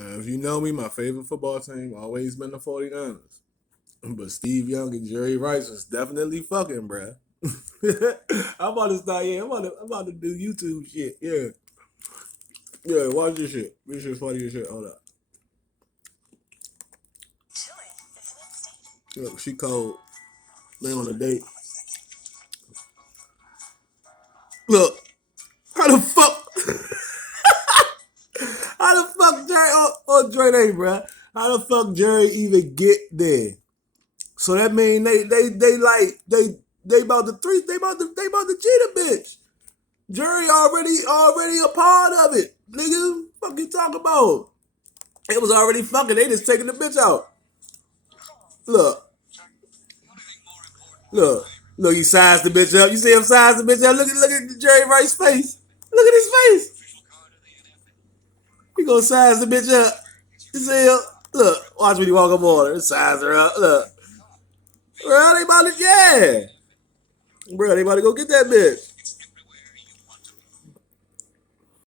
If you know me, my favorite football team always been the 49ers. But Steve Young and Jerry Rice was definitely fucking, bruh. I'm about to start, yeah, I'm about to do YouTube shit. Yeah. Yeah, watch this shit. This shit's funny as shit. Hold up. Look, she cold. They on a date. Look, how the fuck? How the fuck Jerry? Oh, Dre, bruh. How the fuck Jerry even get there? So that mean they about to cheat a bitch. Jerry already a part of it. Nigga, fuck you talking about? It was already fucking. They just taking the bitch out. Look, look, look. He sized the bitch up. You see him size the bitch up. Look at Jerry Rice's face. Look at his face. He gonna size the bitch up. You see him? Look, watch when he walk up on her. Size her up. Look, bro, they about to, yeah. Bro, they about to go get that bitch.